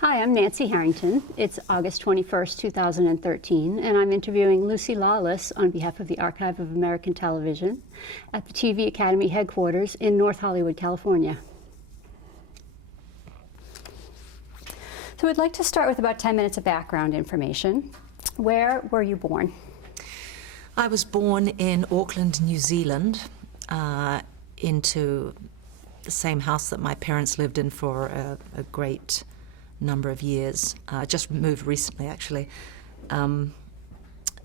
Hi, I'm Nancy Harrington. It's August 21st, 2013, and I'm interviewing Lucy Lawless on behalf of the Archive of American Television at the TV Academy headquarters in North Hollywood, California. So we'd like to start with about 10 minutes of background information. Where were you born? I was born in Auckland, New Zealand, into the same house that my parents lived in for a great number of years. Just moved recently, actually.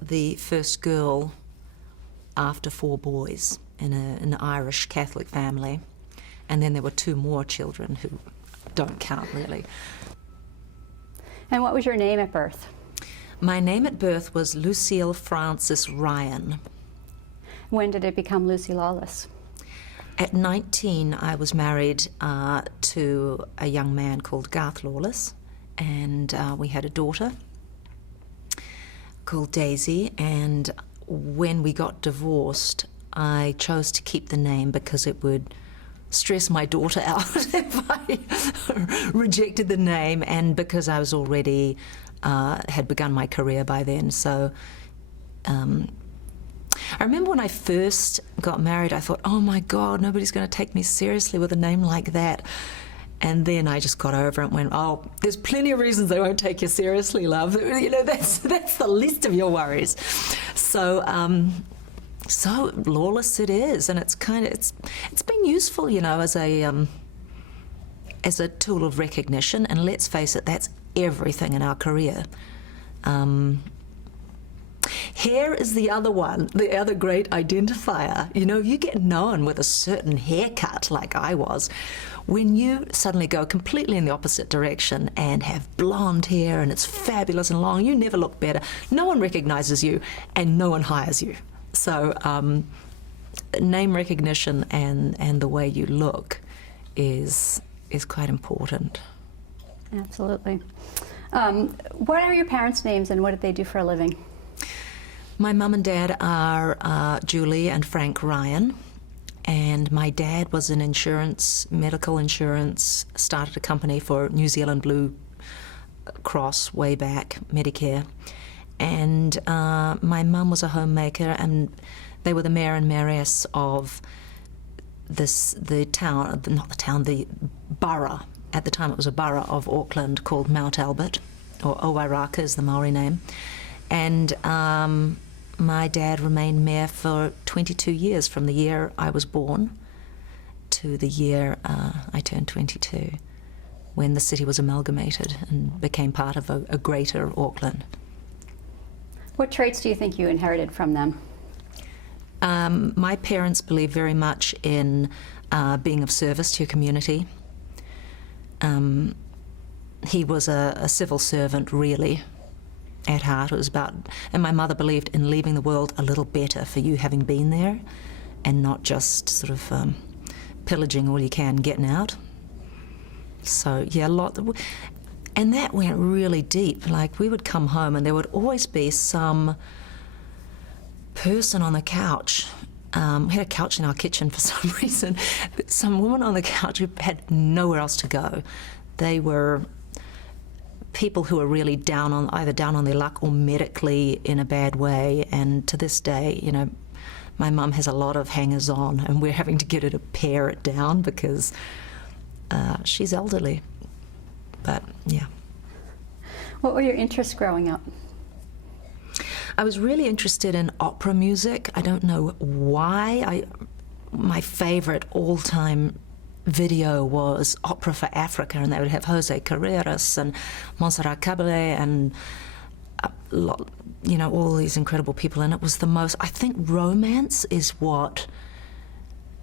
The first girl after 4 boys in an Irish Catholic family. And then there were 2 more children who don't count, really. And what was your name at birth? My name at birth was Lucille Frances Ryan. When did it become Lucy Lawless? At 19, I was married to a young man called Garth Lawless, and we had a daughter called Daisy, and when we got divorced, I chose to keep the name because it would stress my daughter out if I rejected the name, and because I was already had begun my career by then. So I remember when I first got married, I thought, oh my God, nobody's going to take me seriously with a name like that. And then I just got over it and went, oh, there's plenty of reasons they won't take you seriously, love. You know, that's the least of your worries. So so Lawless it is, and it's been useful, you know, as a tool of recognition. And let's face it, that's everything in our career. Hair is the other one, the other great identifier. You know, you get known with a certain haircut, like I was. When you suddenly go completely in the opposite direction and have blonde hair and it's fabulous and long, you never look better. No one recognizes you and no one hires you. So name recognition and the way you look is quite important. Absolutely. What are your parents' names and what did they do for a living? My mum and dad are Julie and Frank Ryan, and my dad was in insurance, medical insurance, started a company for New Zealand Blue Cross way back, Medicare, and my mum was a homemaker, and they were the mayor and mayoress of the borough. At the time it was a borough of Auckland called Mount Albert, or Owairaka is the Maori name. And my dad remained mayor for 22 years, from the year I was born to the year I turned 22, when the city was amalgamated and became part of a greater Auckland. What traits do you think you inherited from them? My parents believed very much in being of service to your community. He was a civil servant, really, at heart. It was about, and my mother believed in leaving the world a little better for you having been there, and not just sort of pillaging all you can, getting out. So yeah, and that went really deep. Like, we would come home and there would always be some person on the couch. We had a couch in our kitchen for some reason, but some woman on the couch who had nowhere else to go. They were people who were really either down on their luck or medically in a bad way. And to this day, you know, my mum has a lot of hangers-on, and we're having to get her to pare it down because she's elderly. But yeah. What were your interests growing up? I was really interested in opera music. I don't know why. My favorite all-time video was Opera for Africa, and they would have Jose Carreras and Montserrat Caballé and you know, all these incredible people, and it was the most, I think romance is what,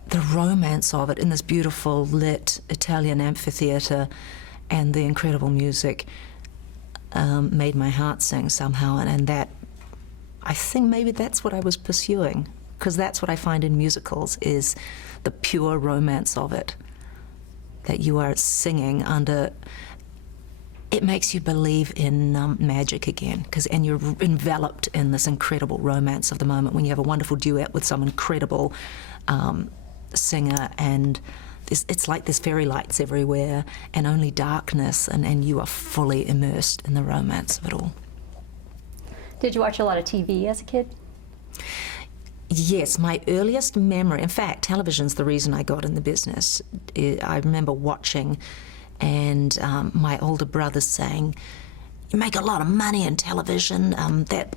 the romance of it in this beautiful lit Italian amphitheatre and the incredible music made my heart sing somehow, and that, I think maybe that's what I was pursuing, because that's what I find in musicals, is the pure romance of it, that you are singing under. It makes you believe in magic again, and you're enveloped in this incredible romance of the moment when you have a wonderful duet with some incredible singer, and it's like there's fairy lights everywhere and only darkness, and you are fully immersed in the romance of it all. Did you watch a lot of TV as a kid? Yes, my earliest memory, in fact, television's the reason I got in the business. I remember watching and my older brother saying, "You make a lot of money in television, that,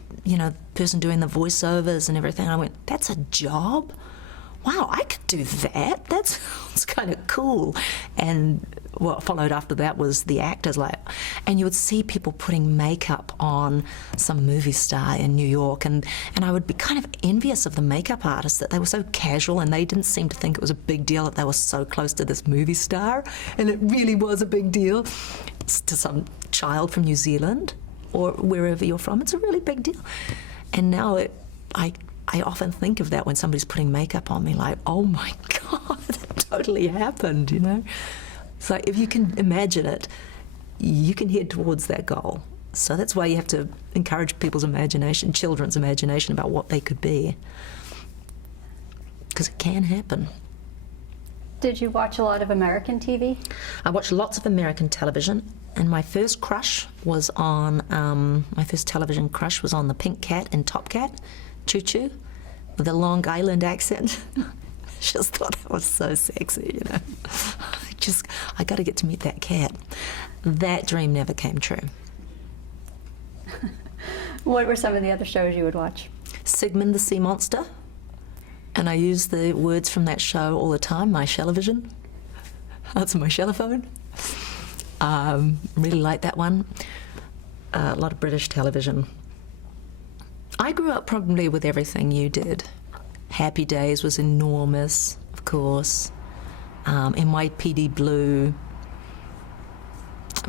person doing the voiceovers and everything." And I went, "That's a job? Wow, I could do that. That sounds kind of cool." And what followed after that was the actors, and you would see people putting makeup on some movie star in New York, and I would be kind of envious of the makeup artists, that they were so casual and they didn't seem to think it was a big deal that they were so close to this movie star, and it really was a big deal to some child from New Zealand or wherever you're from. It's a really big deal. And now I often think of that when somebody's putting makeup on me, like, oh my God, that totally happened, So if you can imagine it, you can head towards that goal. So that's why you have to encourage people's imagination, children's imagination about what they could be, because it can happen. Did you watch a lot of American TV? I watched lots of American television, and my first television crush was on the Pink Cat in Top Cat, Choo Choo, with a Long Island accent. Just thought that was so sexy, I got to get to meet that cat. That dream never came true. What were some of the other shows you would watch? Sigmund the Sea Monster, and I use the words from that show all the time. My Shellovision. That's my Shellophone. Really like that one. A lot of British television. I grew up probably with everything you did. Happy Days was enormous, of course. NYPD Blue.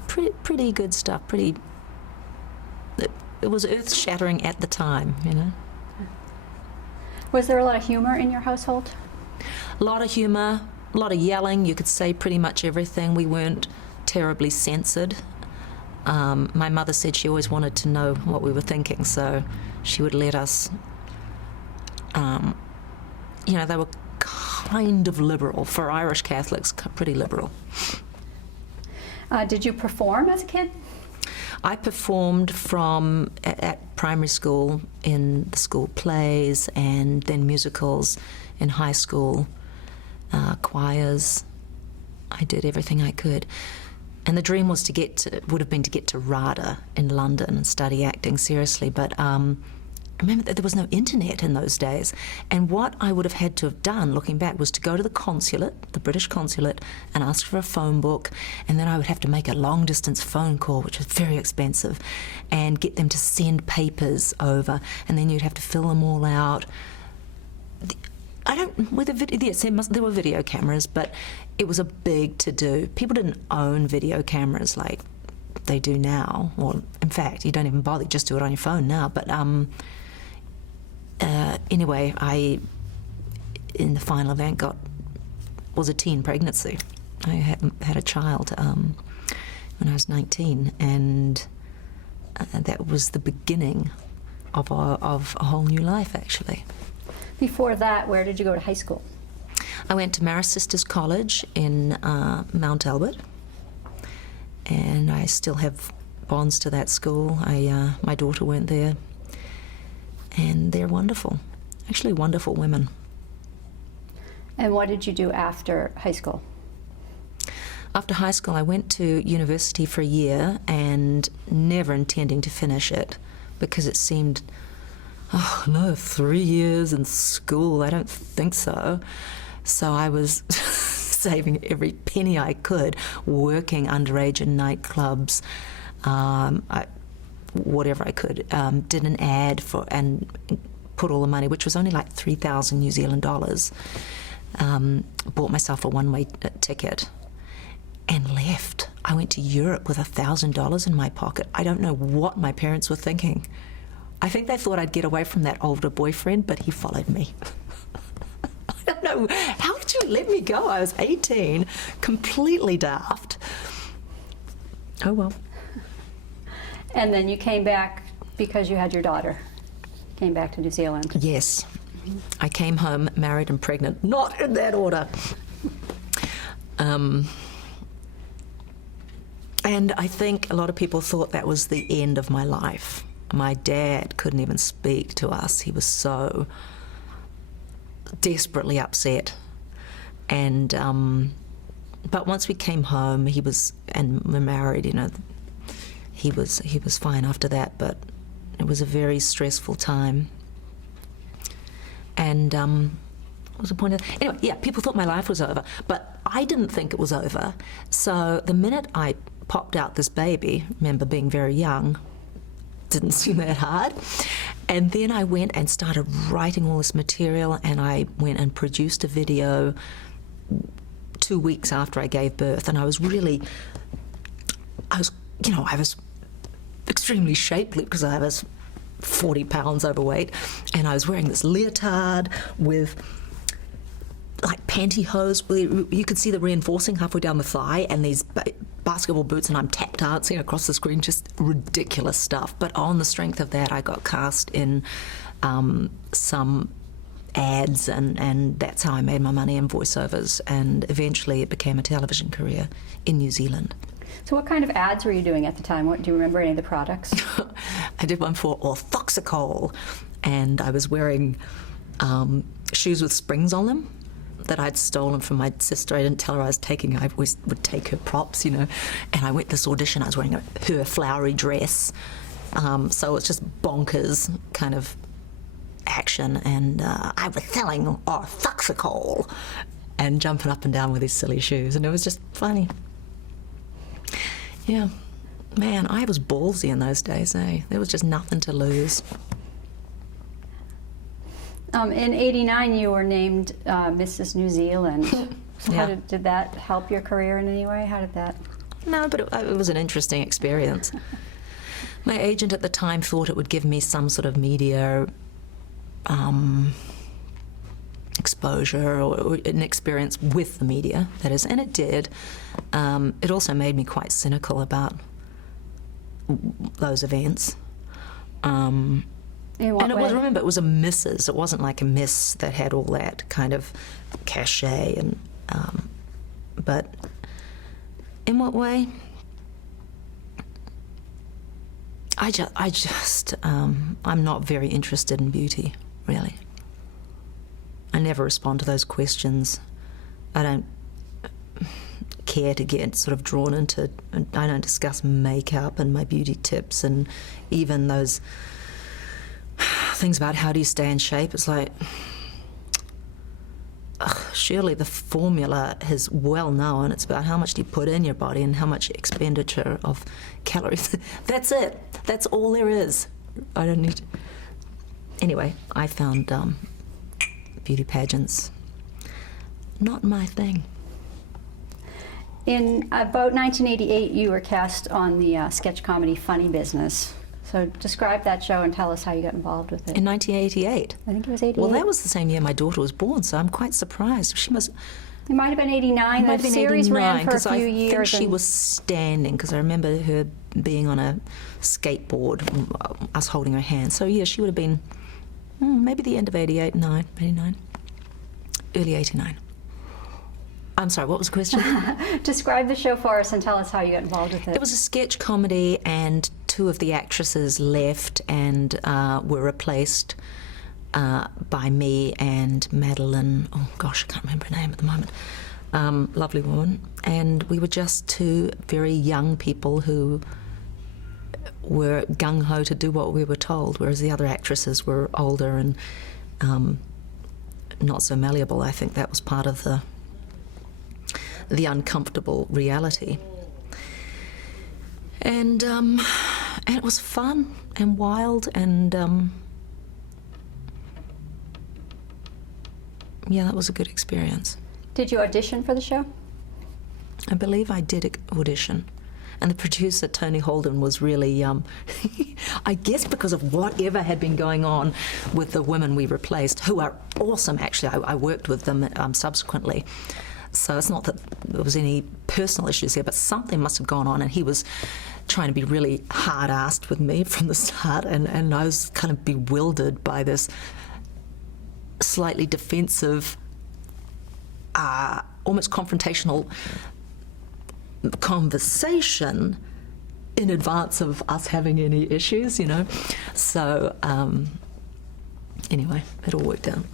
Pretty good stuff. It was earth-shattering at the time, Was there a lot of humor in your household? A lot of humor, a lot of yelling. You could say pretty much everything. We weren't terribly censored. My mother said she always wanted to know what we were thinking, so she would let us, they were kind of liberal. For Irish Catholics, pretty liberal. Did you perform as a kid? I performed at primary school in the school plays, and then musicals in high school, choirs. I did everything I could. And the dream was would have been to get to RADA in London and study acting seriously, but remember that there was no internet in those days, and what I would have had to have done, looking back, was to go to the consulate, the British consulate, and ask for a phone book, and then I would have to make a long-distance phone call, which was very expensive, and get them to send papers over, and then you'd have to fill them all out. There were video cameras, but it was a big to-do. People didn't own video cameras like they do now, or in fact, you don't even bother, you just do it on your phone now, but anyway, I, in the final event, was a teen pregnancy. I had a child when I was 19, and that was the beginning of a whole new life, actually. Before that, where did you go to high school? I went to Marist Sisters College in Mount Albert, and I still have bonds to that school. My daughter went there, and they're wonderful, actually wonderful women. And what did you do after high school? After high school, I went to university for a year, and never intending to finish it, because it seemed, 3 years in school, I don't think so. So I was saving every penny I could, working underage in nightclubs, whatever I could. Did an ad and put all the money, which was only like 3,000 New Zealand dollars. Bought myself a one-way ticket and left. I went to Europe with $1,000 in my pocket. I don't know what my parents were thinking. I think they thought I'd get away from that older boyfriend, but he followed me. I don't know. How did you let me go? I was 18, completely daft. Oh, well. And then you came back because you had your daughter. Came back to New Zealand. Yes. I came home married and pregnant. Not in that order. And I think a lot of people thought that was the end of my life. My dad couldn't even speak to us. He was so desperately upset. And but once we came home, and we're married, he was fine after that, but it was a very stressful time. And what was the point of anyway, yeah, people thought my life was over, but I didn't think it was over. So the minute I popped out this baby, remember being very young, didn't seem that hard. And then I went and started writing all this material, and I went and produced a video 2 weeks after I gave birth. And I was extremely shapely because I was 40 pounds overweight, and I was wearing this leotard with like pantyhose where you could see the reinforcing halfway down the thigh, and these basketball boots, and I'm tap dancing across the screen, just ridiculous stuff. But on the strength of that, I got cast in some ads, and that's how I made my money in voiceovers, and eventually it became a television career in New Zealand. So what kind of ads were you doing at the time? Do you remember any of the products? I did one for orthoxicol, and I was wearing shoes with springs on them that I'd stolen from my sister. I didn't tell her I was taking. I always would take her props, And I went to this audition. I was wearing her flowery dress, so it's just bonkers kind of action. And I was selling orthoxicol and jumping up and down with these silly shoes, and it was just funny. Yeah, man, I was ballsy in those days. There was just nothing to lose. In '89, you were named Mrs. New Zealand. So Yeah. did that help your career in any way? How did that? No, but it was an interesting experience. My agent at the time thought it would give me some sort of media exposure or an experience with the media, that is, and it did. It also made me quite cynical about those events. In what And it way? was, remember, it was a Mrs. It wasn't like a Miss that had all that kind of cachet. And but in what way? I'm not very interested in beauty, really. I never respond to those questions. I don't care to get sort of drawn into. I don't discuss makeup and my beauty tips, and even those things about how do you stay in shape. It's like, surely the formula is well known. It's about how much do you put in your body and how much expenditure of calories. That's it. That's all there is. I don't need. Anyway, I found beauty pageants not my thing. In about 1988, you were cast on the sketch comedy Funny Business. So describe that show and tell us how you got involved with it. In 1988. I think it was 88. Well, that was the same year my daughter was born, so I'm quite surprised. She must. It might have been 89. The series ran for a few years. I think she was standing, because I remember her being on a skateboard, us holding her hand. So yeah, she would have been maybe the end of 88, 89, early 89. I'm sorry, what was the question? Describe the show for us and tell us how you got involved with it. It was a sketch comedy, and two of the actresses left and were replaced by me and Madeline. Oh gosh, I can't remember her name at the moment. Lovely woman. And we were just two very young people who were gung-ho to do what we were told, whereas the other actresses were older and not so malleable. I think that was part of the uncomfortable reality. And it was fun and wild, and yeah, that was a good experience. Did you audition for the show? I believe I did audition. And the producer, Tony Holden, was really, I guess because of whatever had been going on with the women we replaced, who are awesome, actually. I worked with them subsequently. So it's not that there was any personal issues here, but something must have gone on, and he was trying to be really hard-assed with me from the start, and I was kind of bewildered by this slightly defensive almost confrontational conversation in advance of us having any issues, you know. So anyway, it all worked out.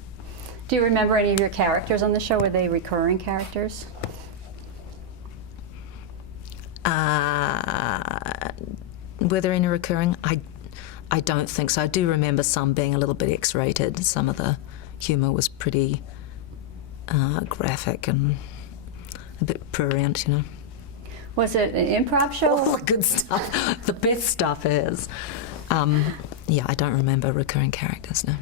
Do you remember any of your characters on the show? Were they recurring characters? Were there any recurring? I don't think so. I do remember some being a little bit X-rated. Some of the humour was pretty graphic and a bit prurient, you know. Was it an improv show? All the good stuff. The best stuff is. Yeah, I don't remember recurring characters, no.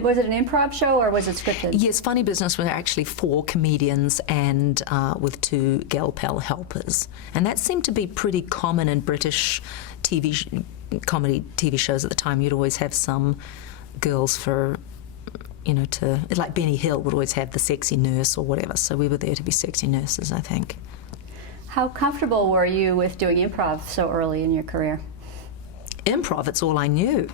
Was it an improv show or was it scripted? Yes, Funny Business were actually 4 comedians and with 2 gal pal helpers. And that seemed to be pretty common in British comedy TV shows at the time. You'd always have some girls for, you know, like Benny Hill would always have the sexy nurse or whatever. So we were there to be sexy nurses, I think. How comfortable were you with doing improv so early in your career? Improv, it's all I knew.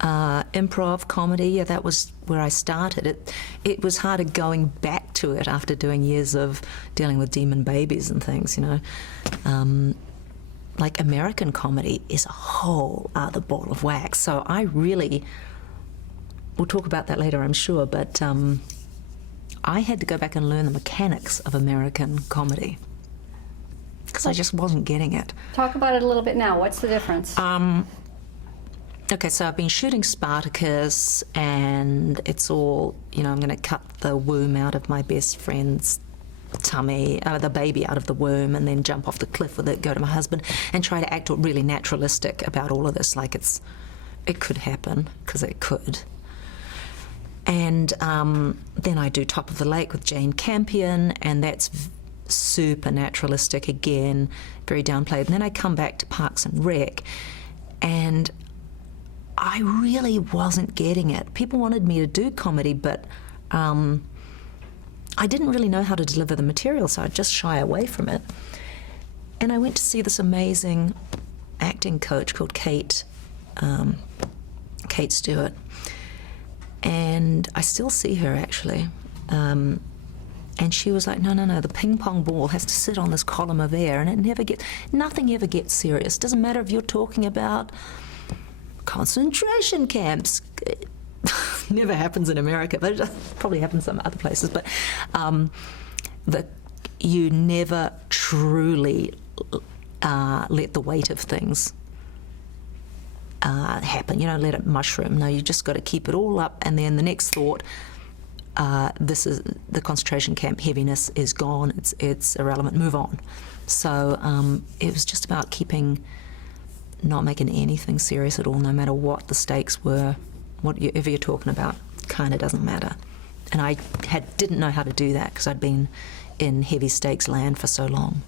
Improv, comedy, yeah, that was where I started. It was harder going back to it after doing years of dealing with demon babies and things, you know. Like American comedy is a whole other ball of wax. So I really, we'll talk about that later, I'm sure, but I had to go back and learn the mechanics of American comedy because I just wasn't getting it. Talk about it a little bit now. What's the difference? Okay, so I've been shooting Spartacus, and it's all, you know, I'm going to cut the womb out of my best friend's tummy, the baby out of the womb, and then jump off the cliff with it, go to my husband, and try to act really naturalistic about all of this, like it could happen, because it could. And then I do Top of the Lake with Jane Campion, and that's super naturalistic again, very downplayed. And then I come back to Parks and Rec, and I really wasn't getting it. People wanted me to do comedy, but I didn't really know how to deliver the material, so I'd just shy away from it. And I went to see this amazing acting coach called Kate Stewart. And I still see her, actually. And she was like, no, the ping pong ball has to sit on this column of air, and nothing ever gets serious. Doesn't matter if you're talking about concentration camps. It never happens in America, but it probably happens some other places. But you never truly let the weight of things happen. You don't let it mushroom. No, you just got to keep it all up, and then the next thought, this is the concentration camp heaviness is gone. It's irrelevant. Move on. So it was just about not making anything serious at all, no matter what the stakes were, whatever you're talking about, kind of doesn't matter. And I didn't know how to do that because I'd been in heavy stakes land for so long.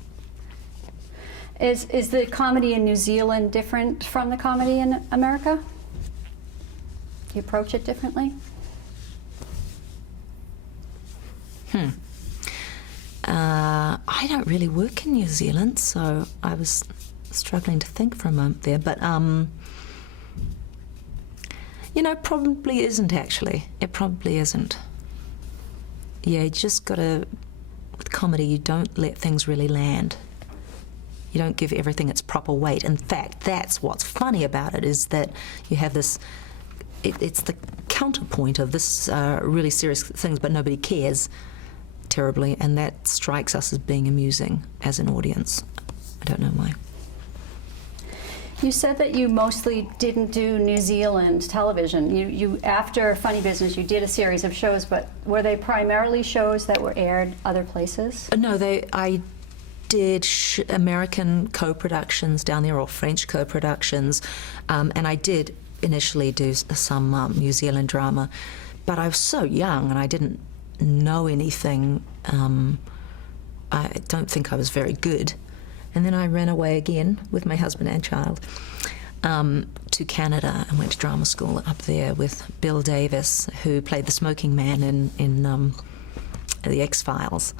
Is the comedy in New Zealand different from the comedy in America? Do you approach it differently? I don't really work in New Zealand, so I was struggling to think for a moment there, but probably isn't, actually. It probably isn't. Yeah, you just gotta, with comedy, you don't let things really land. You don't give everything its proper weight. In fact, that's what's funny about it, is that you have this, it's the counterpoint of this really serious things, but nobody cares terribly, and that strikes us as being amusing as an audience. I don't know why. You said that you mostly didn't do New Zealand television. You after Funny Business, you did a series of shows, but were they primarily shows that were aired other places? No, I did American co-productions down there, or French co-productions, and I did initially do some New Zealand drama, but I was so young and I didn't know anything. I don't think I was very good. And then I ran away again with my husband and child to Canada and went to drama school up there with Bill Davis, who played the smoking man in the X-Files.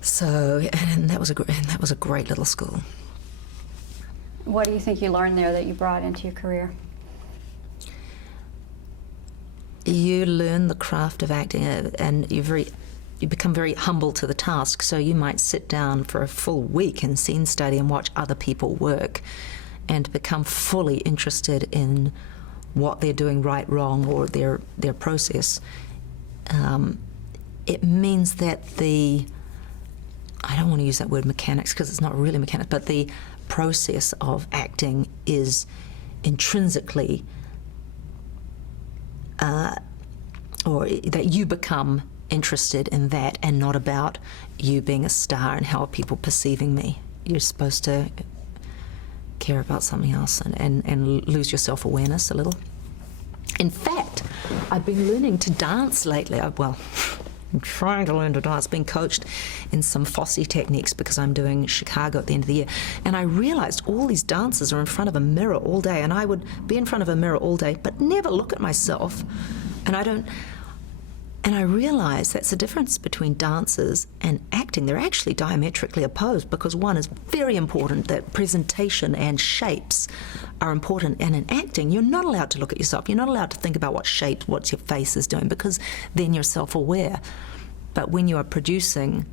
So, and that was a great little school. What do you think you learned there that you brought into your career? you learn the craft of acting, and you become very humble to the task. So you might sit down for a full week in scene study and watch other people work, and become fully interested in what they're doing right, wrong, or their process. It means that I don't want to use that word mechanics because it's not really mechanics, but the process of acting is intrinsically, or that you become interested in that and not about you being a star and how are people perceiving me. You're supposed to care about something else and lose your self-awareness a little. In fact, I've been learning to dance lately. I'm trying to learn to dance, being coached in some Fosse techniques because I'm doing Chicago at the end of the year. And I realized all these dancers are in front of a mirror all day, and I would be in front of a mirror all day but never look at myself. And I realized that's the difference between dancers and acting. They're actually diametrically opposed, because one is very important, that presentation and shapes are important. And in acting, you're not allowed to look at yourself. You're not allowed to think about what your face is doing, because then you're self-aware. But when you are producing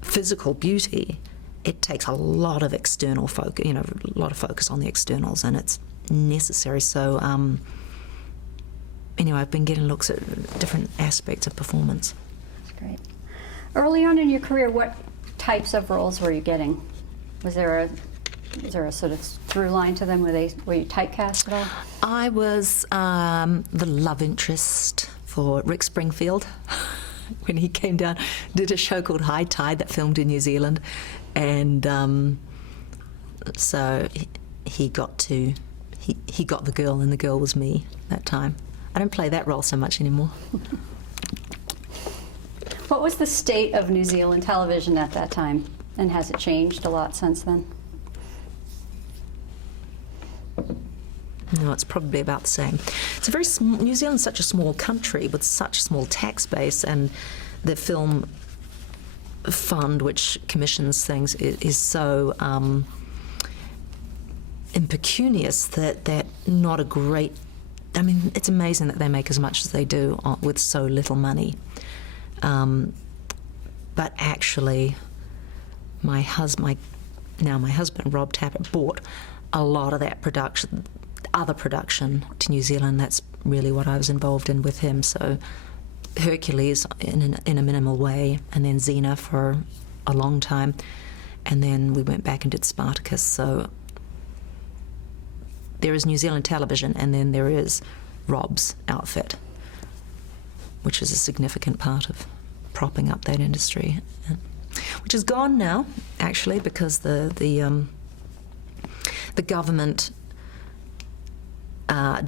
physical beauty, it takes a lot of external focus, a lot of focus on the externals, and it's necessary. So, anyway, I've been getting looks at different aspects of performance. That's great. Early on in your career, what types of roles were you getting? Was there a sort of through line to them? Were you typecast at all? I was the love interest for Rick Springfield when he came down, did a show called High Tide that filmed in New Zealand, and so he got the girl, and the girl was me that time. I don't play that role so much anymore. What was the state of New Zealand television at that time, and has it changed a lot since then? No, it's probably about the same. It's a very New Zealand's such a small country with such a small tax base, and the film fund, which commissions things, is so impecunious that not a great. I mean, it's amazing that they make as much as they do with so little money. But actually, my husband, Rob Tappert, bought a lot of that other production to New Zealand. That's really what I was involved in with him. So Hercules in a minimal way, and then Xena for a long time, and then we went back and did Spartacus. So there is New Zealand television, and then there is Rob's outfit, which is a significant part of propping up that industry, which is gone now, actually, because the government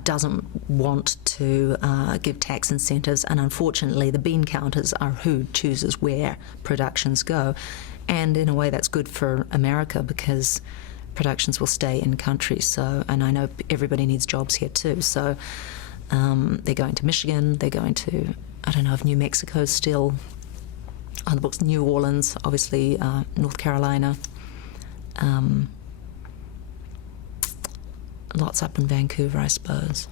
doesn't want to give tax incentives, and unfortunately the bean counters are who chooses where productions go. And in a way that's good for America, because productions will stay in country. So, and I know everybody needs jobs here too, so they're going to Michigan, they're going to, I don't know if New Mexico's still on the books, New Orleans, obviously, North Carolina, lots up in Vancouver, I suppose.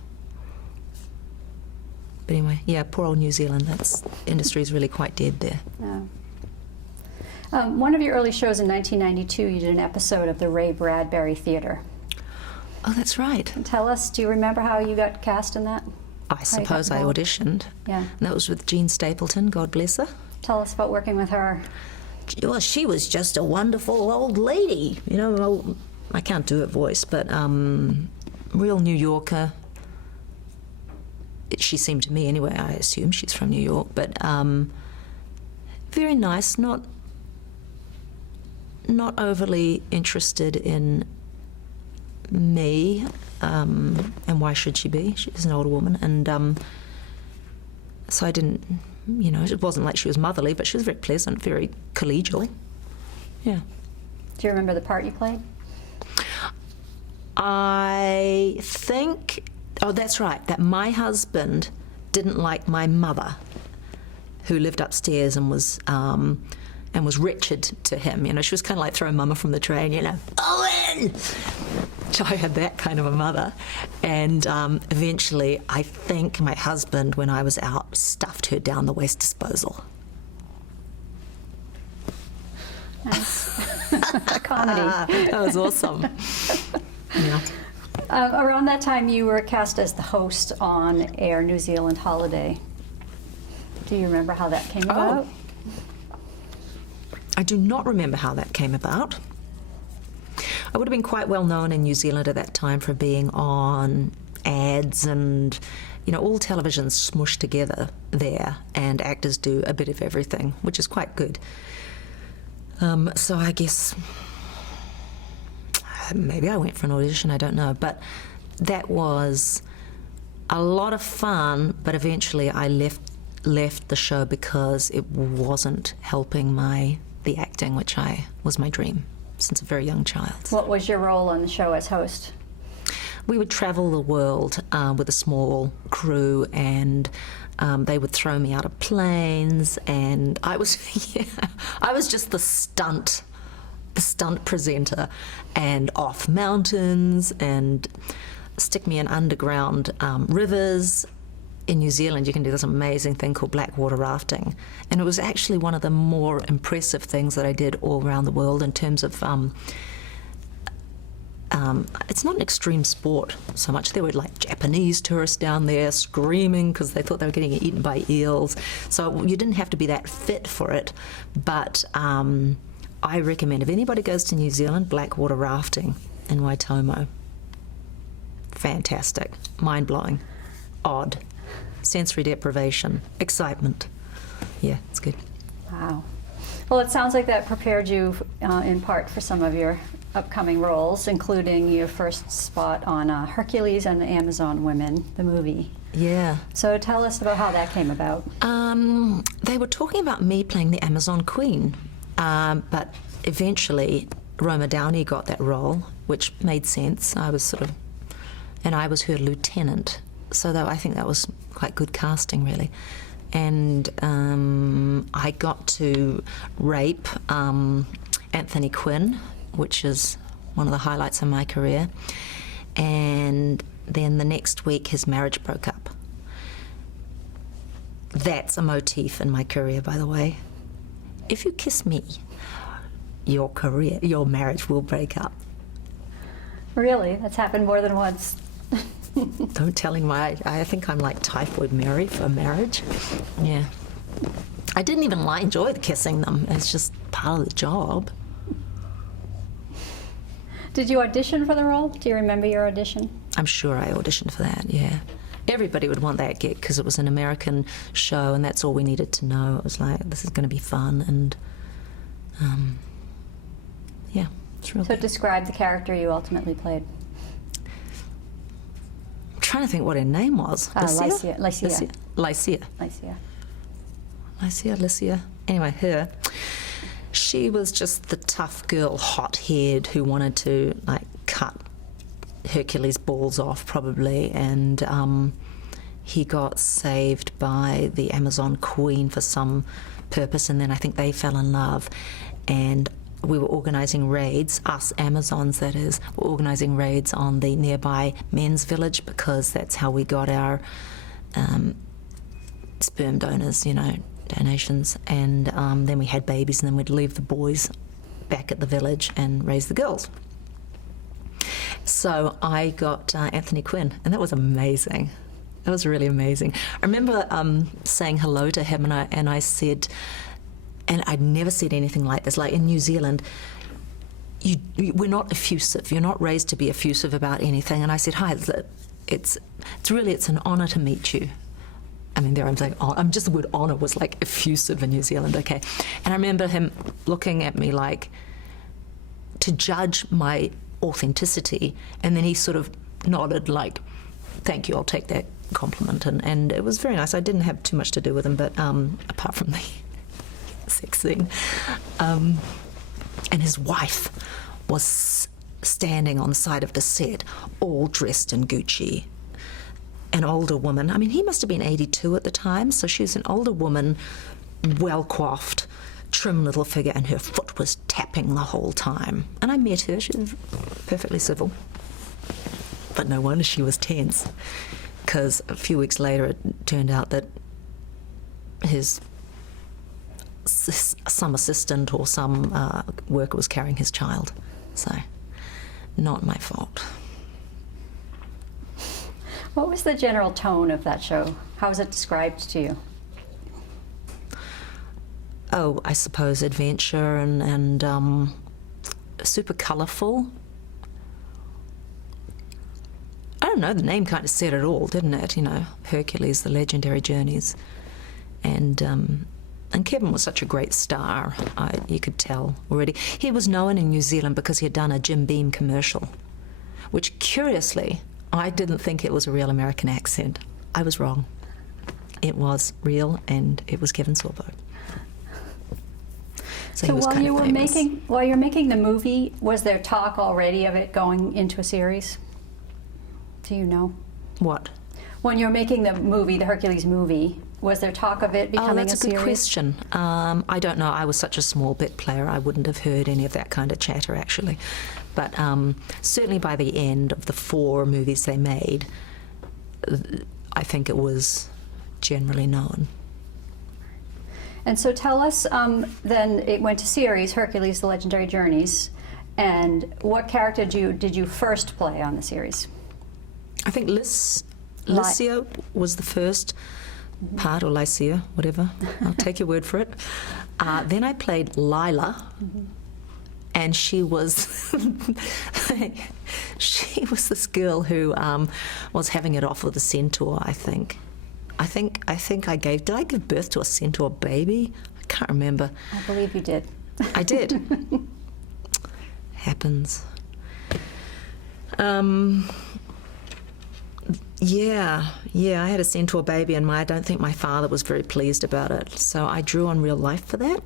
But anyway, yeah, poor old New Zealand, that's industry's really quite dead there. Yeah. One of your early shows in 1992, you did an episode of the Ray Bradbury Theater. Oh, that's right. Tell us, do you remember how you got cast in that? I suppose I auditioned. Yeah. And that was with Jean Stapleton, God bless her. Tell us about working with her. Well, she was just a wonderful old lady. I can't do her voice, but real New Yorker. She seemed to me anyway. I assume she's from New York, but very nice, not overly interested in me, and why should she be? She's an older woman, and so I didn't, it wasn't like she was motherly, but she was very pleasant, very collegial. Yeah. Do you remember the part you played? I think, oh, that's right, that my husband didn't like my mother, who lived upstairs and was wretched to him. She was kind of like throwing Mama from the train, Owen! So I had that kind of a mother. And eventually, I think my husband, when I was out, stuffed her down the waste disposal. Nice. A comedy. That was awesome. Yeah. Around that time, you were cast as the host on Air New Zealand Holiday. Do you remember how that came about? I do not remember how that came about. I would have been quite well known in New Zealand at that time for being on ads and, you know, all television's smushed together there, and actors do a bit of everything, which is quite good. So I guess maybe I went for an audition, I don't know. But that was a lot of fun, but eventually I left the show because it wasn't helping the acting, which was my dream since a very young child. What was your role on the show as host? We would travel the world with a small crew, and they would throw me out of planes, and I was I was just the stunt presenter, and off mountains, and stick me in underground rivers. In New Zealand, you can do this amazing thing called blackwater rafting, and it was actually one of the more impressive things that I did all around the world in terms of it's not an extreme sport so much. There were like Japanese tourists down there screaming because they thought they were getting eaten by eels. So you didn't have to be that fit for it. But I recommend if anybody goes to New Zealand, blackwater rafting in Waitomo. Fantastic, mind-blowing, odd, sensory deprivation, excitement. Yeah, it's good. Wow. Well, it sounds like that prepared you in part for some of your upcoming roles, including your first spot on Hercules and the Amazon Women, the movie. Yeah. So tell us about how that came about. They were talking about me playing the Amazon Queen, but eventually Roma Downey got that role, which made sense. I was and I was her lieutenant, so I think that was quite good casting, really. And I got to rape Anthony Quinn, which is one of the highlights of my career. And then the next week, his marriage broke up. That's a motif in my career, by the way. If you kiss me, your marriage will break up. Really? That's happened more than once. Don't tell him I think I'm like Typhoid Mary for marriage. Yeah. I didn't even enjoy the kissing them. It's just part of the job. Did you audition for the role? Do you remember your audition? I'm sure I auditioned for that, yeah. Everybody would want that gig because it was an American show and that's all we needed to know. It was like, this is going to be fun, and yeah, it's real good. Describe the character you ultimately played. I'm trying to think what her name was. Lycia. Anyway, her. She was just the tough girl, hot-haired, who wanted to like cut Hercules' balls off, probably, and he got saved by the Amazon Queen for some purpose, and then I think they fell in love, and we were organising raids, us Amazons that is, were organising raids on the nearby men's village because that's how we got our sperm donors, donations, and then we had babies, and then we'd leave the boys back at the village and raise the girls. So I got Anthony Quinn, and that was amazing. That was really amazing. I remember saying hello to him, and I said, and I'd never said anything like this, like in New Zealand, we're not effusive. You're not raised to be effusive about anything. And I said, hi, it's an honour to meet you. I mean, there I'm saying, just the word honour was like effusive in New Zealand, okay. And I remember him looking at me like to judge my authenticity, and then he sort of nodded like, thank you, I'll take that compliment, and it was very nice. I didn't have too much to do with him, but apart from the sex scene. And his wife was standing on the side of the set, all dressed in Gucci. An older woman, I mean, he must have been 82 at the time, so she was an older woman, well-coiffed, trim little figure, and her foot was tapping the whole time. And I met her, she was perfectly civil. But no wonder she was tense, because a few weeks later it turned out that some assistant or some worker was carrying his child. So, not my fault. What was the general tone of that show? How was it described to you? Oh, I suppose adventure and super colourful. I don't know, the name kind of said it all, didn't it? You know, Hercules, the legendary journeys. And Kevin was such a great star, you could tell already. He was known in New Zealand because he had done a Jim Beam commercial, which curiously, I didn't think it was a real American accent. I was wrong. It was real, and it was Kevin Sorbo. So he was while kind you of were famous. while you're making the movie, was there talk already of it going into a series? Do you know? What? When you're making the movie, the Hercules movie, was there talk of it becoming that's a a series? good question. I don't know. I was such a small bit player. I wouldn't have heard any of that kind of chatter, actually. But certainly by the end of the 4 movies they made, I think it was generally known. And so tell us, then it went to series, Hercules, The Legendary Journeys, and what character did you first play on the series? I think Lycia was the first part, or Lycia, whatever. I'll take your word for it. Then I played Lila, and she was she was this girl who was having it off with a centaur. I think I gave. Did I give birth to a centaur baby? I can't remember. I believe you did. I did. Happens. Yeah, I had a centaur baby, and I don't think my father was very pleased about it. So I drew on real life for that.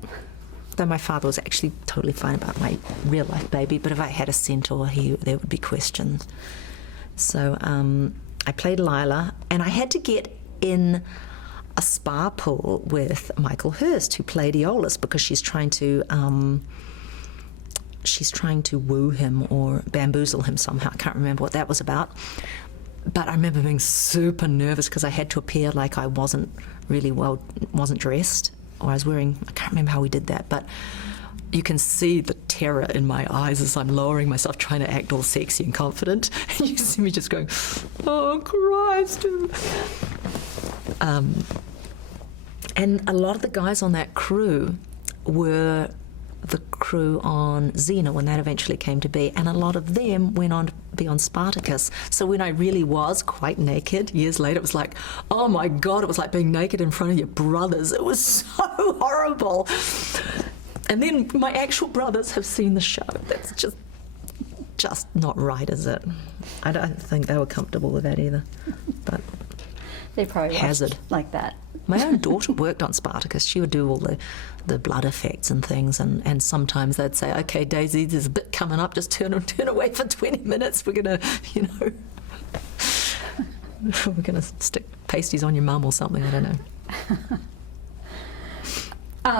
Though my father was actually totally fine about my real life baby, but if I had a centaur, there would be questions. So I played Lila, and I had to get in a spa pool with Michael Hurst, who played Lawless, because she's trying to woo him or bamboozle him somehow. I can't remember what that was about. But I remember being super nervous because I had to appear like I wasn't dressed, or I was wearing, I can't remember how we did that, but you can see the terror in my eyes as I'm lowering myself, trying to act all sexy and confident. And you see me just going, oh, Christ. And a lot of the guys on that crew were the crew on Xena when that eventually came to be, and a lot of them went on to be on Spartacus. So when I really was quite naked years later, it was like, oh my God, it was like being naked in front of your brothers. It was so horrible. And then my actual brothers have seen the show. That's just not right, is it? I don't think they were comfortable with that either. But They probably Hazard. watched like that. my own daughter worked on Spartacus. She would do all the blood effects and things, and sometimes they'd say, okay, Daisy, there's a bit coming up, just turn away for 20 minutes. We're going to, we're going to stick pasties on your mum or something, I don't know.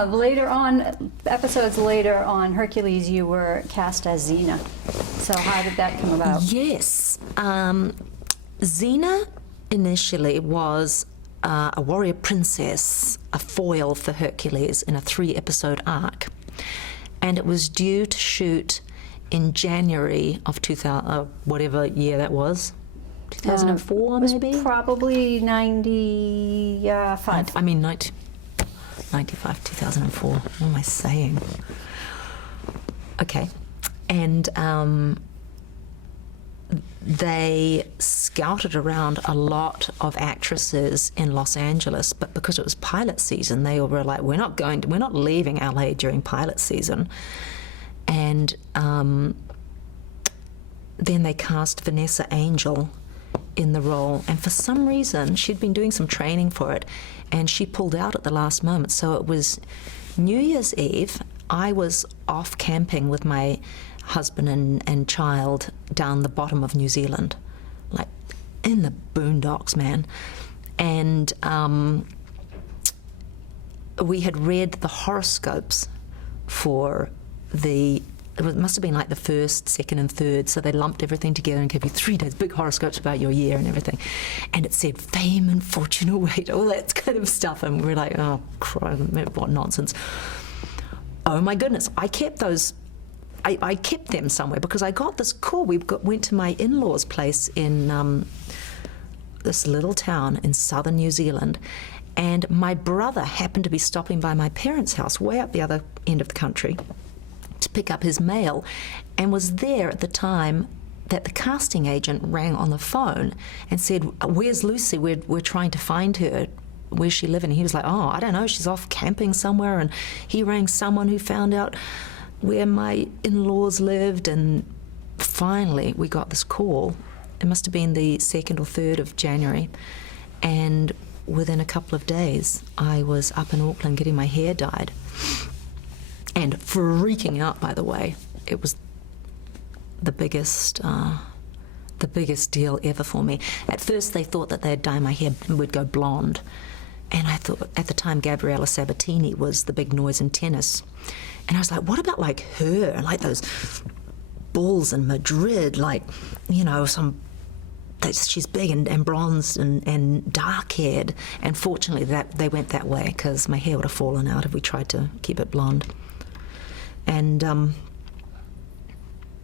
Later on, episodes later on Hercules, you were cast as Xena. So how did that come about? Yes. Xena initially was a warrior princess, a foil for Hercules in a 3-episode arc. And it was due to shoot in January of 2000, whatever year that was. 2004, maybe? It was probably 95. I mean, 95, 2004. What am I saying? Okay. And they scouted around a lot of actresses in Los Angeles, but because it was pilot season, they were like, we're not leaving LA during pilot season. And then they cast Vanessa Angel in the role, and for some reason she'd been doing some training for it, and she pulled out at the last moment. So it was New Year's Eve. I was off camping with my husband and child down the bottom of New Zealand, like in the boondocks, man. And we had read the horoscopes for the must have been like the first, second, and third. So they lumped everything together and gave you 3 days, big horoscopes about your year and everything. And it said fame and fortune await, all that kind of stuff. And we were like, oh, what nonsense. Oh my goodness, I kept those. I kept them somewhere because I got this call. Went to my in-laws' place in this little town in southern New Zealand, and my brother happened to be stopping by my parents' house way up the other end of the country to pick up his mail, and was there at the time that the casting agent rang on the phone and said, "Where's Lucy? We're trying to find her. Where's she living?" And he was like, "Oh, I don't know, she's off camping somewhere." And he rang someone who found out where my in-laws lived, and finally we got this call. It must have been the 2nd or 3rd of January, and within a couple of days I was up in Auckland getting my hair dyed and freaking out. By the way, it was the biggest deal ever for me. At first they thought that they'd dye my hair and would go blonde, and I thought at the time Gabriella Sabatini was the big noise in tennis. And I was like, what about like her, like those balls in Madrid, like, you know, she's big and bronzed and dark-haired. And fortunately they went that way, because my hair would have fallen out if we tried to keep it blonde. And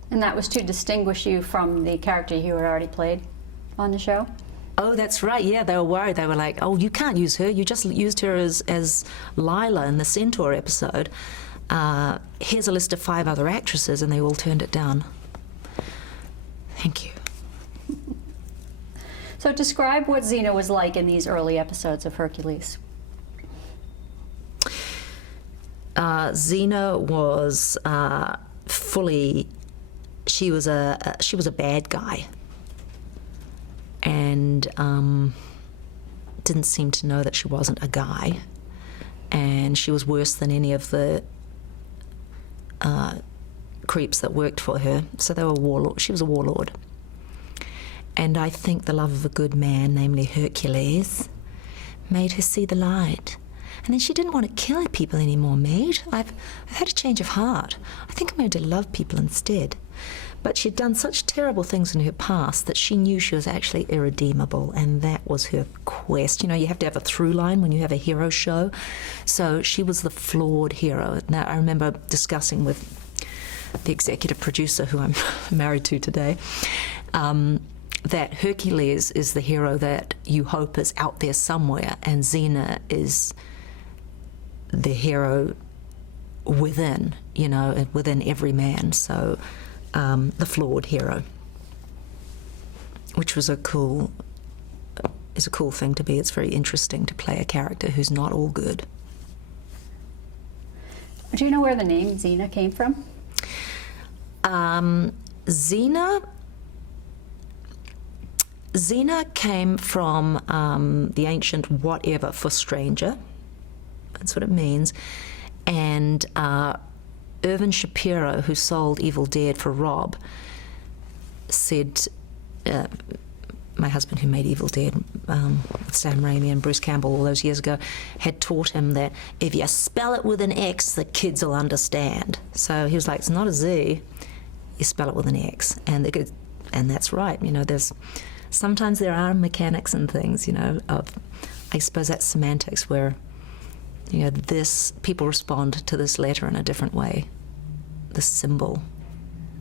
that was to distinguish you from the character you had already played on the show? Oh, that's right, yeah, they were worried. They were like, oh, you can't use her. You just used her as Lila in the Centaur episode. Here's a list of 5 other actresses, and they all turned it down. Thank you. So describe what Xena was like in these early episodes of Hercules. Xena was she was a bad guy, and didn't seem to know that she wasn't a guy, and she was worse than any of the creeps that worked for her. So they were she was a warlord. And I think the love of a good man, namely Hercules, made her see the light. And then she didn't want to kill people anymore, mate. I've had a change of heart. I think I'm going to love people instead. But she'd done such terrible things in her past that she knew she was actually irredeemable, and that was her quest. You know, you have to have a through line when you have a hero show. So she was the flawed hero. Now, I remember discussing with the executive producer, who I'm married to today, that Hercules is the hero that you hope is out there somewhere, and Xena is the hero within, you know, within every man. So the flawed hero, which was is a cool thing to be. It's very interesting to play a character who's not all good. Do you know where the name Xena came from? Xena came from the ancient whatever for stranger. That's what it means. And Irvin Shapiro, who sold Evil Dead for Rob, said, my husband who made Evil Dead, with Sam Raimi and Bruce Campbell all those years ago, had taught him that if you spell it with an X, the kids will understand. So he was like, it's not a Z, you spell it with an X. And that's right, you know, sometimes there are mechanics and things, you know, I suppose that's semantics, where, you know, people respond to this letter in a different way. This symbol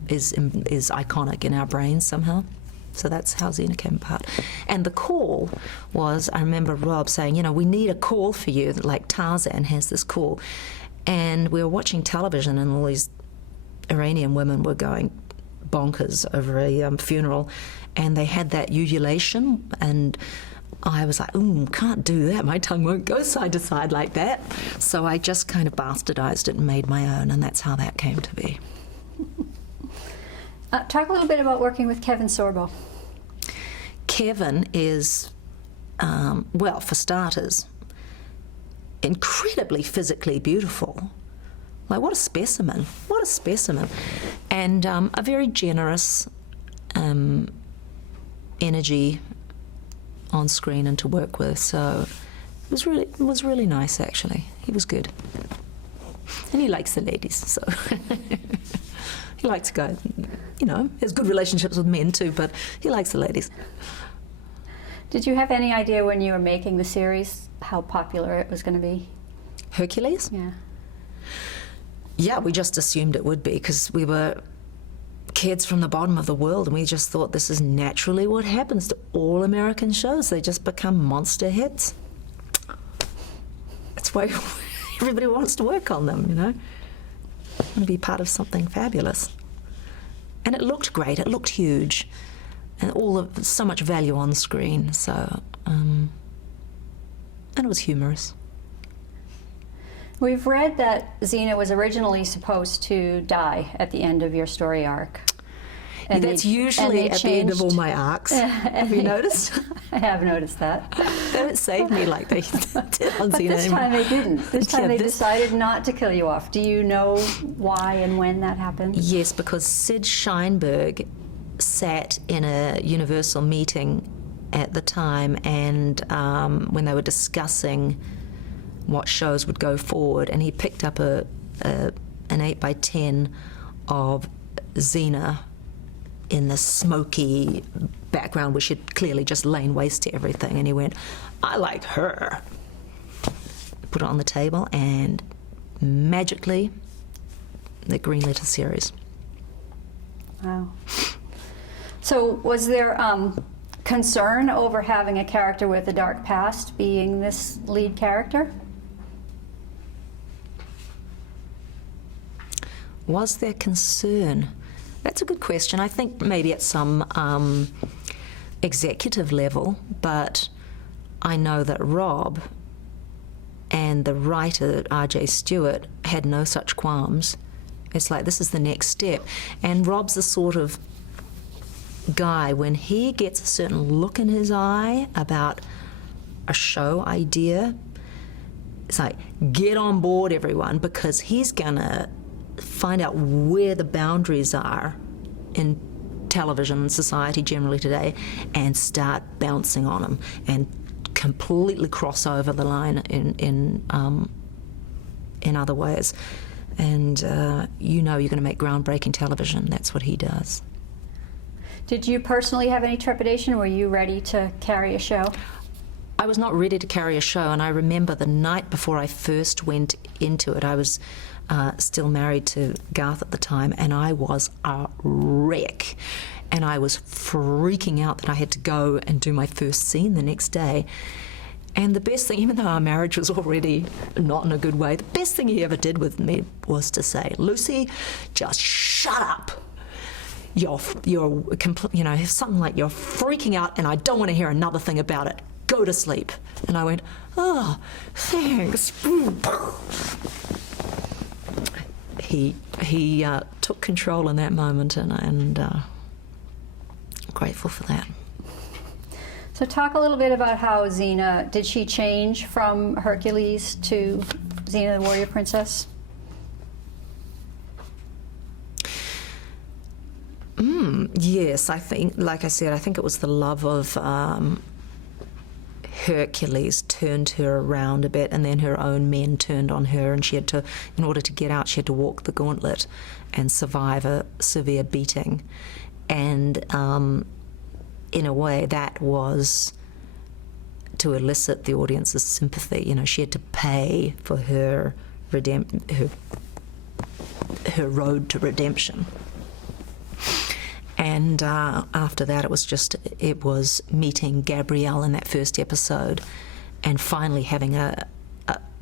is iconic in our brains somehow. So that's how Xena came about. And the call was, I remember Rob saying, you know, we need a call for you, like Tarzan has this call. And we were watching television, and all these Iranian women were going bonkers over a funeral, and they had that ululation, and I was like, can't do that. My tongue won't go side to side like that. So I just kind of bastardized it and made my own, and that's how that came to be. Talk a little bit about working with Kevin Sorbo. Kevin is, well, for starters, incredibly physically beautiful. Like, what a specimen. What a specimen. And a very generous energy on screen and to work with. So it was really nice, actually. He was good. And he likes the ladies, so. He likes to go, has good relationships with men too, but he likes the ladies. Did you have any idea when you were making the series how popular it was going to be? Hercules? Yeah. Yeah, we just assumed it would be because we were kids from the bottom of the world, and we just thought this is naturally what happens to all American shows. They just become monster hits. That's why everybody wants to work on them, and be part of something fabulous. And it looked great. It looked huge, and so much value on screen. So, and it was humorous. We've read that Xena was originally supposed to die at the end of your story arc. And that's usually at the end of all my arcs. Have you noticed? I have noticed that. They don't save me like they did on Xena. But this time they didn't. This time they decided not to kill you off. Do you know why and when that happened? Yes, because Sid Sheinberg sat in a Universal meeting at the time, and when they were discussing what shows would go forward, and he picked up an 8x10 of Xena in the smoky background, which had clearly just lain waste to everything, and he went, I like her. Put it on the table, and magically, they greenlit a series. Wow. So was there concern over having a character with a dark past being this lead character? Was there concern? That's a good question. I think maybe at some executive level, but I know that Rob and the writer, R.J. Stewart, had no such qualms. It's like, this is the next step. And Rob's the sort of guy, when he gets a certain look in his eye about a show idea, it's like, get on board, everyone, because he's gonna find out where the boundaries are in television and society generally today and start bouncing on them and completely cross over the line in other ways. And you're going to make groundbreaking television. That's what he does. Did you personally have any trepidation? Were you ready to carry a show? I was not ready to carry a show, and I remember the night before I first went into it, I was still married to Garth at the time, and I was a wreck. And I was freaking out that I had to go and do my first scene the next day. And the best thing, even though our marriage was already not in a good way, the best thing he ever did with me was to say, Lucy, just shut up. You're something like, you're freaking out and I don't want to hear another thing about it. Go to sleep. And I went, oh, thanks. He took control in that moment, and I'm grateful for that. So talk a little bit about how Xena, did she change from Hercules to Xena the Warrior Princess? Yes, I think, like I said, I think it was the love of Hercules turned her around a bit, and then her own men turned on her, and she had to, in order to get out, she had to walk the gauntlet and survive a severe beating. And in a way, that was to elicit the audience's sympathy. She had to pay for her road to redemption. And after that, it was meeting Gabrielle in that first episode, and finally having a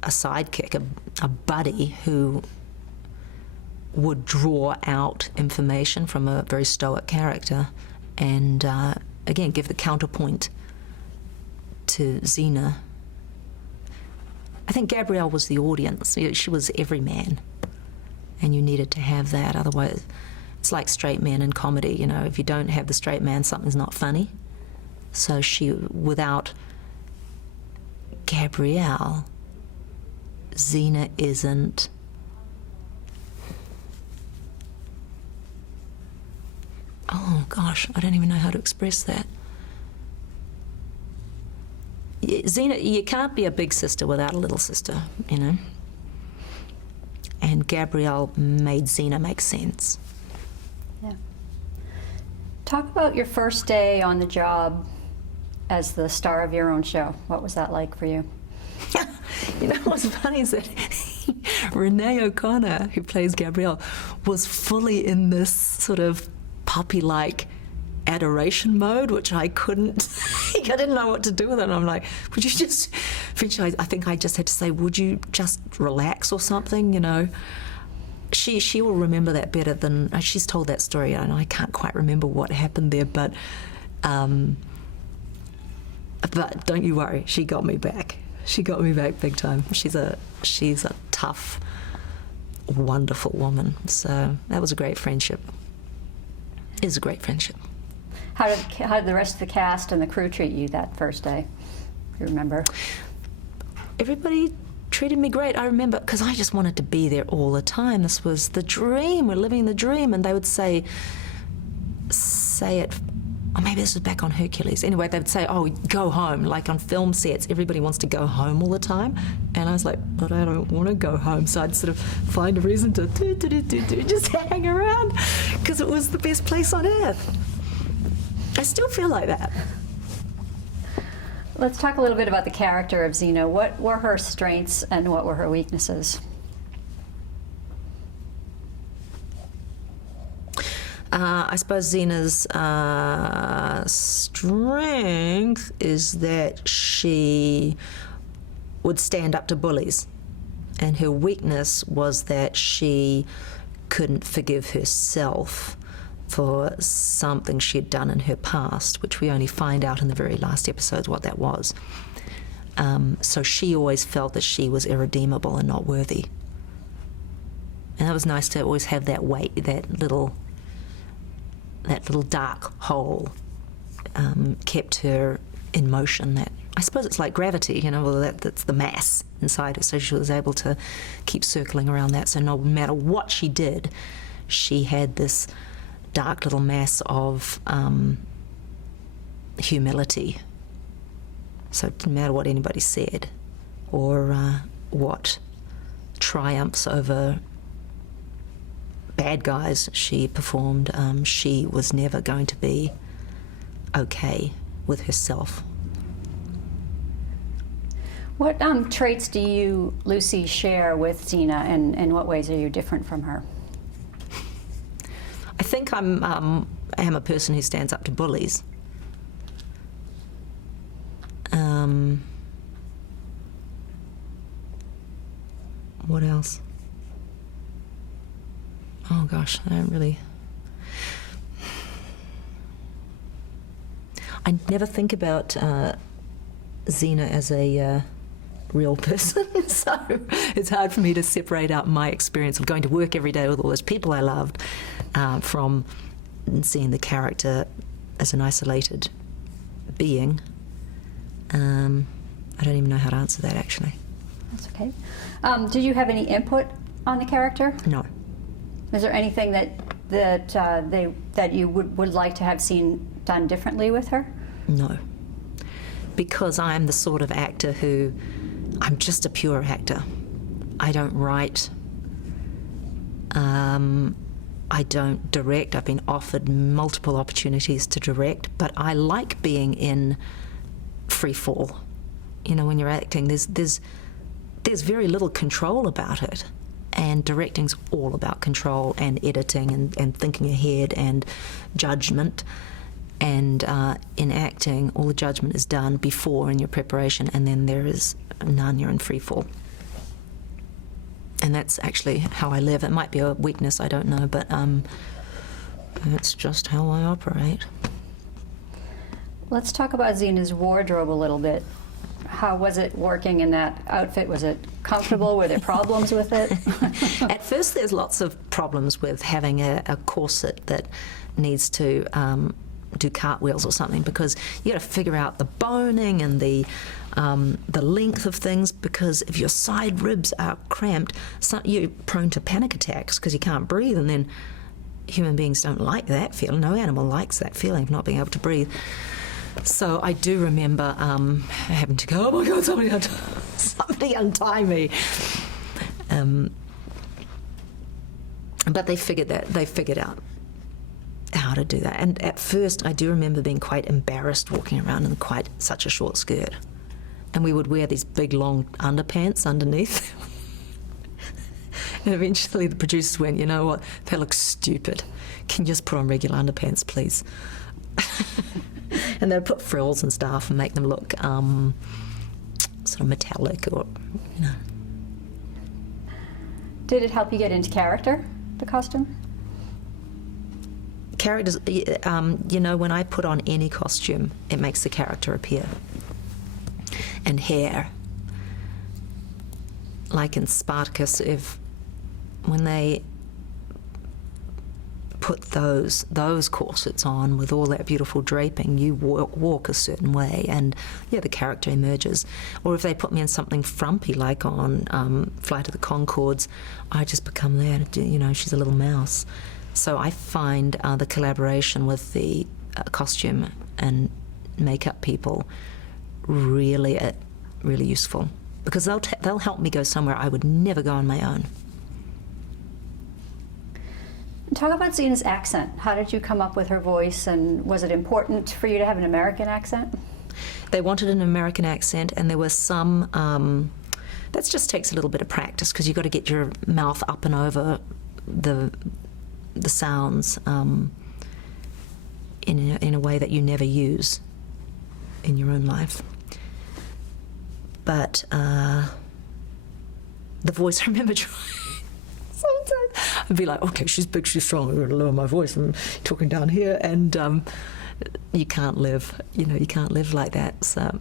sidekick, a buddy who would draw out information from a very stoic character, and again give the counterpoint to Xena. I think Gabrielle was the audience. She was every man, and you needed to have that. Otherwise, it's like straight men in comedy. If you don't have the straight man, something's not funny. So without Gabrielle, Xena isn't. Oh gosh, I don't even know how to express that. Xena, you can't be a big sister without a little sister, And Gabrielle made Xena make sense. Yeah. Talk about your first day on the job as the star of your own show. What was that like for you? You know what's funny is that Renee O'Connor, who plays Gabrielle, was fully in this sort of puppy-like adoration mode, which I couldn't. I didn't know what to do with it. And I'm like, would you just? Eventually, I think I just had to say, would you just relax or something? You know. She will remember that better than she's told that story, and I can't quite remember what happened there, but don't you worry, she got me back. She got me back big time. She's a tough, wonderful woman. So that was a great friendship. It was a great friendship. How did the rest of the cast and the crew treat you that first day? You remember? Everybody treated me great. I remember, because I just wanted to be there all the time. This was the dream. We're living the dream. And they would say it, or maybe this was back on Hercules. Anyway, they would say, oh, go home. Like on film sets, everybody wants to go home all the time. And I was like, but I don't want to go home. So I'd sort of find a reason to just hang around, because it was the best place on earth. I still feel like that. Let's talk a little bit about the character of Xena. What were her strengths and what were her weaknesses? I suppose Xena's strength is that she would stand up to bullies, and her weakness was that she couldn't forgive herself for something she had done in her past, which we only find out in the very last episodes what that was. So she always felt that she was irredeemable and not worthy. And that was nice to always have that weight, that little dark hole kept her in motion. That, I suppose it's like gravity, you know, well, that's the mass inside her, so she was able to keep circling around that. So no matter what she did, she had this dark little mass of humility. So it didn't matter what anybody said or what triumphs over bad guys she performed, she was never going to be okay with herself. What traits do you, Lucy, share with Xena, and in what ways are you different from her? I think I am a person who stands up to bullies. What else? Oh gosh, I don't really. I never think about Xena as a real person, so it's hard for me to separate out my experience of going to work every day with all those people I loved from seeing the character as an isolated being. I don't even know how to answer that, actually. That's okay. Did you have any input on the character? No. Is there anything that you would like to have seen done differently with her? No. Because I'm the sort of actor who, I'm just a pure actor. I don't write. I don't direct. I've been offered multiple opportunities to direct, but I like being in free fall. You know, when you're acting, there's very little control about it. And directing's all about control and editing and thinking ahead and judgment. And in acting, all the judgment is done before in your preparation, and then there is none, you're in free fall. And that's actually how I live. It might be a weakness, I don't know, but that's just how I operate. Let's talk about Xena's wardrobe a little bit. How was it working in that outfit? Was it comfortable? Were there problems with it? At first, there's lots of problems with having a corset that needs to do cartwheels or something, because you got to figure out the boning and the length of things, because if your side ribs are cramped, you're prone to panic attacks because you can't breathe, and then human beings don't like that feeling. No animal likes that feeling of not being able to breathe. So I do remember having to go, oh my God, somebody untie me. But they figured out how to do that. And at first, I do remember being quite embarrassed walking around in quite such a short skirt. And we would wear these big, long underpants underneath. And eventually the producers went, you know what, that looks stupid. Can you just put on regular underpants, please? And they'd put frills and stuff and make them look sort of metallic or, you know. Did it help you get into character, the costume? Characters, you know, when I put on any costume, it makes the character appear. And hair. Like in Spartacus, when they put those corsets on with all that beautiful draping, you walk a certain way, and yeah, the character emerges. Or if they put me in something frumpy, like on Flight of the Conchords, I just become that. You know, she's a little mouse. So I find the collaboration with the costume and makeup people really useful, because they'll help me go somewhere I would never go on my own. Talk about Zena's accent. How did you come up with her voice, and was it important for you to have an American accent? They wanted an American accent, and there was some, that just takes a little bit of practice, because you've got to get your mouth up and over the sounds in a way that you never use in your own life. But the voice, I remember trying. Sometimes I'd be like, okay, she's big, she's strong, I'm going to lower my voice, I'm talking down here, and you can't live, you can't live like that. So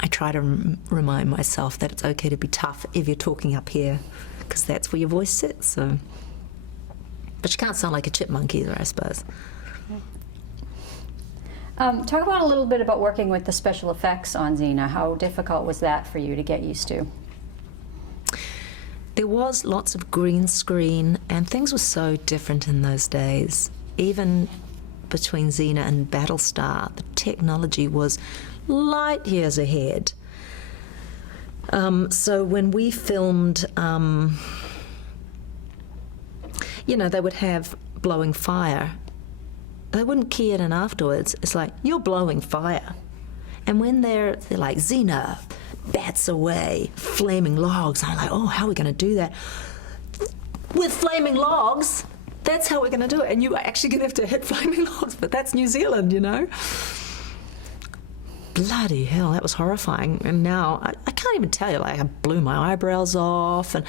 I try to remind myself that it's okay to be tough if you're talking up here, because that's where your voice sits. So, but you can't sound like a chipmunk either, I suppose. Talk about a little bit about working with the special effects on Xena. How difficult was that for you to get used to? There was lots of green screen, and things were so different in those days. Even between Xena and Battlestar, the technology was light years ahead. So when we filmed, they would have blowing fire. They wouldn't key it in afterwards. It's like, you're blowing fire. And when they're like, Xena bats away flaming logs, I'm like, oh, how are we going to do that? With flaming logs, that's how we're going to do it. And you're actually going to have to hit flaming logs, but that's New Zealand, Bloody hell, that was horrifying. And now, I can't even tell you, like, I blew my eyebrows off. And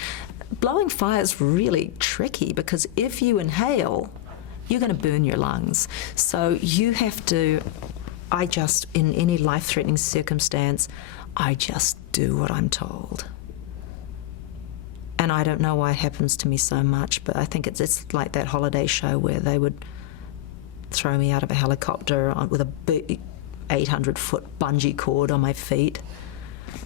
blowing fire is really tricky, because if you inhale, you're going to burn your lungs. So you have to, in any life-threatening circumstance, I just do what I'm told. And I don't know why it happens to me so much, but I think it's like that holiday show where they would throw me out of a helicopter with a big 800-foot bungee cord on my feet.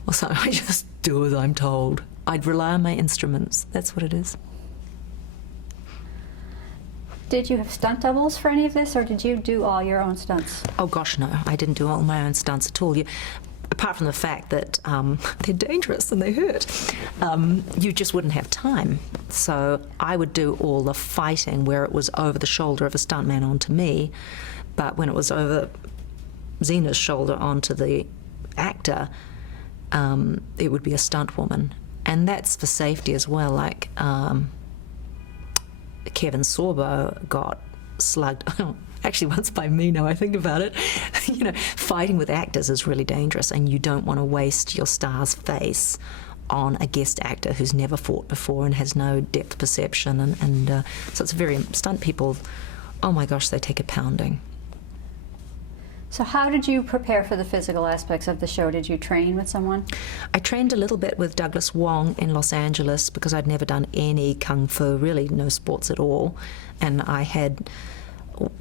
Or something. I just do as I'm told. I'd rely on my instruments. That's what it is. Did you have stunt doubles for any of this, or did you do all your own stunts? Oh gosh, no. I didn't do all my own stunts at all. Apart from the fact that they're dangerous and they hurt, you just wouldn't have time. So I would do all the fighting where it was over the shoulder of a stuntman onto me, but when it was over Xena's shoulder onto the actor, it would be a stunt woman. And that's for safety as well. Like Kevin Sorbo got slugged. Actually, once by me, now I think about it. Fighting with actors is really dangerous, and you don't want to waste your star's face on a guest actor who's never fought before and has no depth perception. And so it's stunt people, oh my gosh, they take a pounding. So how did you prepare for the physical aspects of the show? Did you train with someone? I trained a little bit with Douglas Wong in Los Angeles, because I'd never done any kung fu, really no sports at all. And I had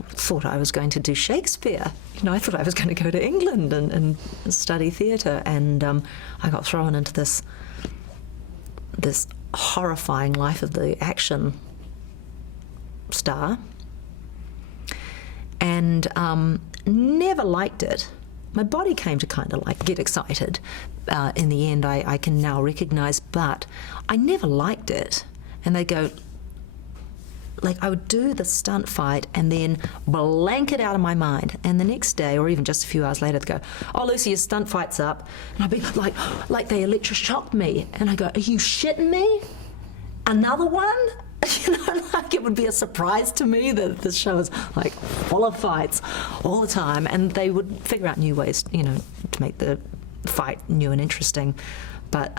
thought I was going to do Shakespeare. I thought I was going to go to England and study theatre. And I got thrown into this horrifying life of the action star. And never liked it. My body came to kind of get excited. In the end, I can now recognise, but I never liked it. And they go, like I would do the stunt fight and then blank it out of my mind. And the next day, or even just a few hours later, they'd go, "Oh, Lucy, your stunt fight's up." And I'd be like they electroshocked me. And I go, "Are you shitting me? Another one?" You know, like it would be a surprise to me that the show is like full of fights all the time. And they would figure out new ways, you know, to make the fight new and interesting. But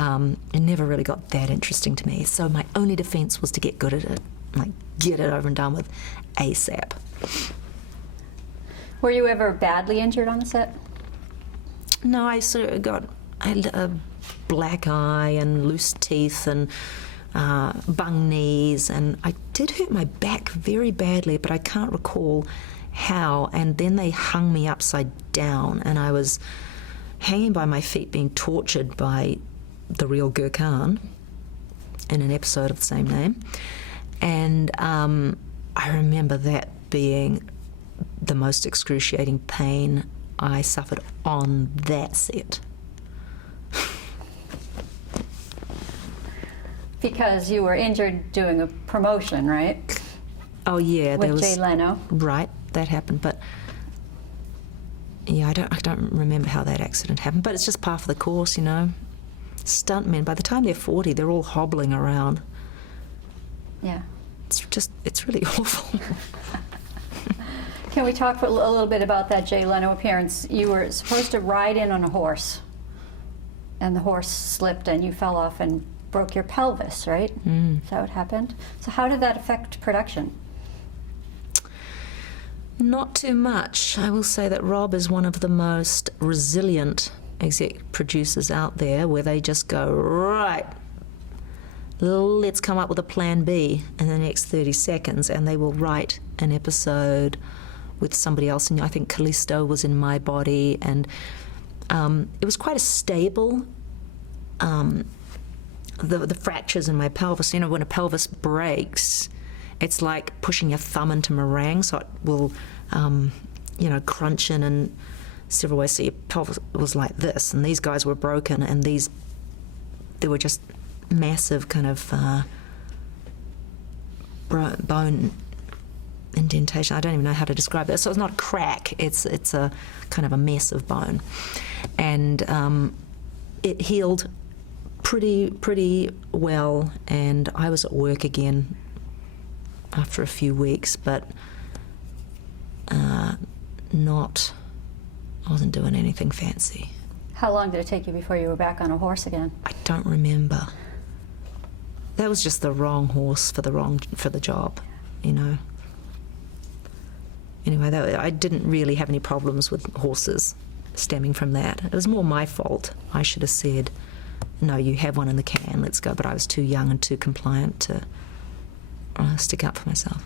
it never really got that interesting to me. So my only defense was to get good at it, like get it over and done with ASAP. Were you ever badly injured on the set? No, I had a black eye and loose teeth and bung knees, and I did hurt my back very badly, but I can't recall how. And then they hung me upside down, and I was hanging by my feet being tortured by the real Gurkhan in an episode of the same name. And I remember that being the most excruciating pain I suffered on that set. Because you were injured doing a promotion, right? Oh yeah, With Jay Leno. Right, that happened, but yeah, I don't remember how that accident happened. But it's just part of the course, you know. Stuntmen, by the time they're 40, they're all hobbling around. Yeah. It's really awful. Can we talk for a little bit about that Jay Leno appearance? You were supposed to ride in on a horse, and the horse slipped and you fell off and broke your pelvis, right? Is that what happened? So how did that affect production? Not too much. I will say that Rob is one of the most resilient exec producers out there, where they just go, right, let's come up with a plan B in the next 30 seconds, and they will write an episode with somebody else. And I think Callisto was in my body, and it was quite a stable, the fractures in my pelvis, you know, when a pelvis breaks, it's like pushing your thumb into meringue, so it will, you know, crunch in and several ways. So your pelvis was like this, and these guys were broken, and they were just massive kind of bone indentation. I don't even know how to describe it. So it's not a crack, it's a kind of a mess of bone. And it healed pretty well, and I was at work again after a few weeks, but I wasn't doing anything fancy. How long did it take you before you were back on a horse again? I don't remember. That was just the wrong horse for the job, you know. Anyway, I didn't really have any problems with horses stemming from that. It was more my fault. I should have said, "No, you have one in the can, let's go." But I was too young and too compliant to stick up for myself.